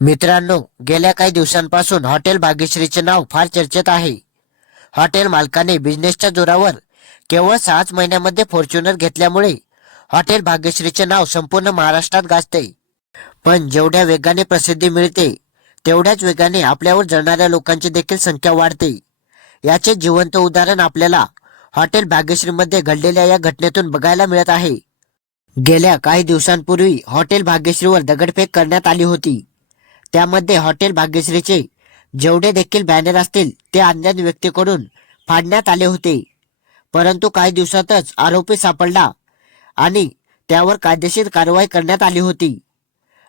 मित्रांनो गेल्या काही दिवसांपासून हॉटेल भाग्यश्रीचे नाव फार चर्चेत आहे. हॉटेल मालकाने बिझनेसच्या जोरावर केवळ सहाच महिन्यामध्ये फॉर्च्युनर घेतल्यामुळे हॉटेल भाग्यश्रीचे नाव संपूर्ण महाराष्ट्रात गाजते. पण जेवढ्या वेगाने प्रसिद्धी मिळते तेवढ्याच वेगाने आपल्यावर जळणाऱ्या लोकांची देखील संख्या वाढते. याचे जिवंत उदाहरण आपल्याला हॉटेल भाग्यश्रीमध्ये घडलेल्या या घटनेतून बघायला मिळत आहे. गेल्या काही दिवसांपूर्वी हॉटेल भाग्यश्रीवर दगडफेक करण्यात आली होती. त्यामध्ये हॉटेल भाग्यश्रीचे जेवढे देखील बॅनर असतील ते अज्ञात व्यक्तीकडून फाडण्यात आले होते. परंतु काही दिवसातच आरोपी सापडला आणि त्यावर कायदेशीर कारवाई करण्यात आली होती.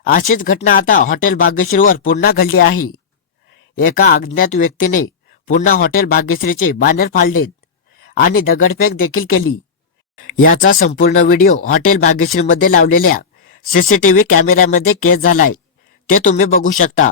अशीच घटना आता हॉटेल भाग्यश्रीवर पुन्हा घडली आहे. एका अज्ञात व्यक्तीने पुन्हा हॉटेल भाग्यश्रीचे बॅनर फाडलेत आणि दगडफेक देखील केली. याचा संपूर्ण व्हिडिओ हॉटेल भाग्यश्रीमध्ये लावलेल्या सीसीटीव्ही कॅमेऱ्यामध्ये केस झालाय. ते तुम्ही बघू शकता.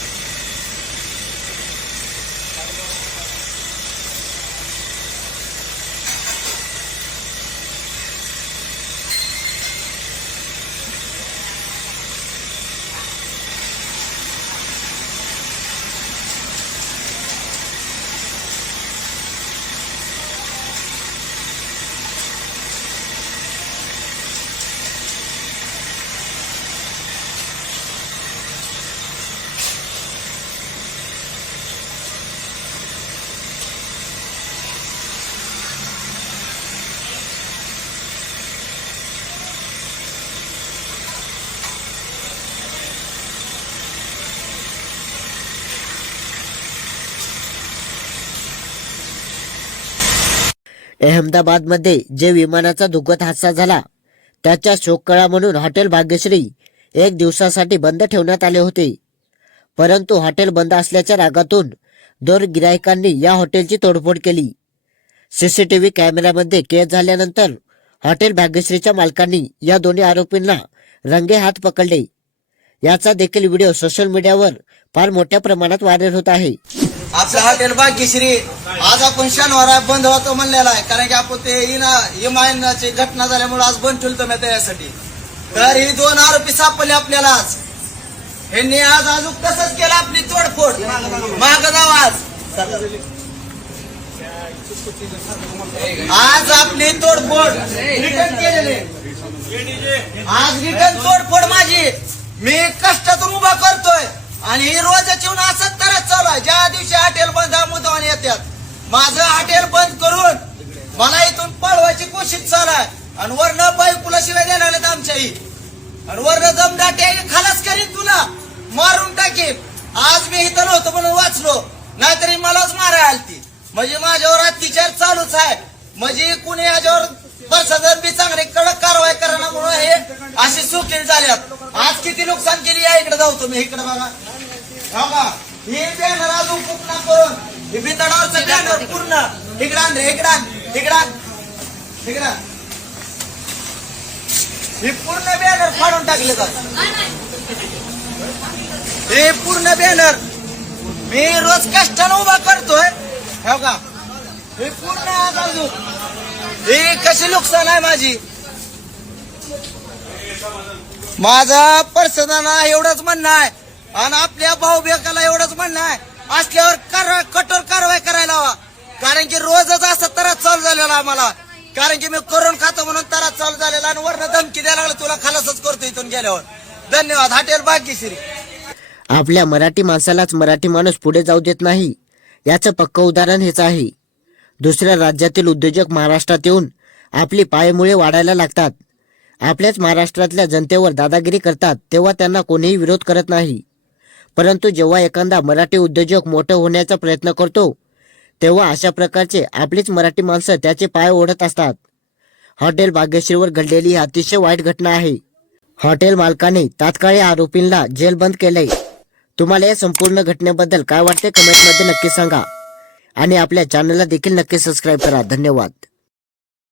अहमदाबादमध्ये जे विमानाचा दुःखद हादसा झाला त्याच्या शोककळा म्हणून हॉटेल भाग्यश्री एक दिवसासाठी बंद ठेवण्यात आले होते. परंतु हॉटेल बंद असल्याच्या रागातून दोन गिरायकांनी या हॉटेलची तोडफोड केली. सीसीटीव्ही कॅमेऱ्यामध्ये कैद झाल्यानंतर हॉटेल भाग्यश्रीच्या मालकांनी या दोन्ही आरोपींना रंगे हात पकडले. याचा देखील व्हिडिओ सोशल मीडियावर फार मोठ्या प्रमाणात व्हायरल होत आहे. आपलं हॉटेल भाग्यश्री. आज आपण शनिवार बंद होतो म्हणलेला आहे. कारण की आपण ते इना इमायनाची घटना झाल्यामुळे आज बंद ठेवतो मी त्यासाठी तर ही दोन आरोपी सापडले आपल्याला आज. ह्यांनी आज अजून तसंच केलं आपली तोडफोड. माग जाऊ आज. आज आपली तोडफोड. रिटर्न केलेली आज रिटर्न तोडफोड माझी. मी कष्टातून उभा करतोय. आणि ही रोजच येऊन असंच माझं हॉटेल बंद करून मला इथून पळवायची कोशिश चालाय. आहे आणि वरनं बायकुला शिवाय देणार आमच्याही आणि वरनं दमदाटे खालास करीन तुला. मारून टाकेन. आज मी इथं नव्हतो म्हणून वाचलो. नाहीतरी मलाच मारायला आलती. म्हणजे माझ्यावर अत्याचार चालूच आहे. म्हणजे कुणी याच्यावर प्रशासन बी चांगली कडक कारवाई करणार म्हणून हे असे सुखील झाल्यात. आज किती नुकसान केली या इकडे जाऊ तुम्ही. इकडे बघा. हो का? हे बॅनर अजून पूर्ण करून. हे बितडावरचं बॅनर पूर्ण आण रे आण इकडं आण. हे पूर्ण बॅनर फाडून टाकले जात. हे पूर्ण बॅनर मी रोज कष्टानं उभा करतोय. हो का? हे पूर्ण ही कशी नुकसान आहे माझी? माझा पर्सनाला एवढंच म्हणणं आहे. आणि आपल्या भाऊ बेकाला एवढंच म्हणणं आहे. असल्यावर कार- कठोर कारवाई करायला हवा. कारण की रोजच असं तरा चालू झालेला आम्हाला. कारण की मी करून खातो म्हणून तरा चालू झालेला आणि वरनं धमकी द्यायला लागलं तुला खालासच करतो इथून गेल्यावर. धन्यवाद. हॉटेल भाग्यश्री आपल्या मराठी माणसालाच मराठी माणूस पुढे जाऊ देत नाही. याचं पक्क उदाहरण हेच आहे. दुसऱ्या राज्यातील उद्योजक महाराष्ट्रात येऊन आपली पायमुळे वाढायला लागतात. आपल्याच महाराष्ट्रातल्या जनतेवर दादागिरी करतात तेव्हा त्यांना कोणीही विरोध करत नाही. परंतु जेव्हा एखादा मराठी उद्योजक मोठं होण्याचा प्रयत्न करतो तेव्हा अशा प्रकारचे आपलीच मराठी माणसं त्याचे पाय ओढत असतात. हॉटेल भाग्यश्रीवर घडलेली ही अतिशय वाईट घटना आहे. हॉटेल मालकाने तात्काळ या आरोपींना जेलबंद केलंय. तुम्हाला या संपूर्ण घटनेबद्दल काय वाटते कमेंटमध्ये नक्की सांगा. आणि आपल्या चॅनलला देखील नक्की सबस्क्राईब करा. धन्यवाद.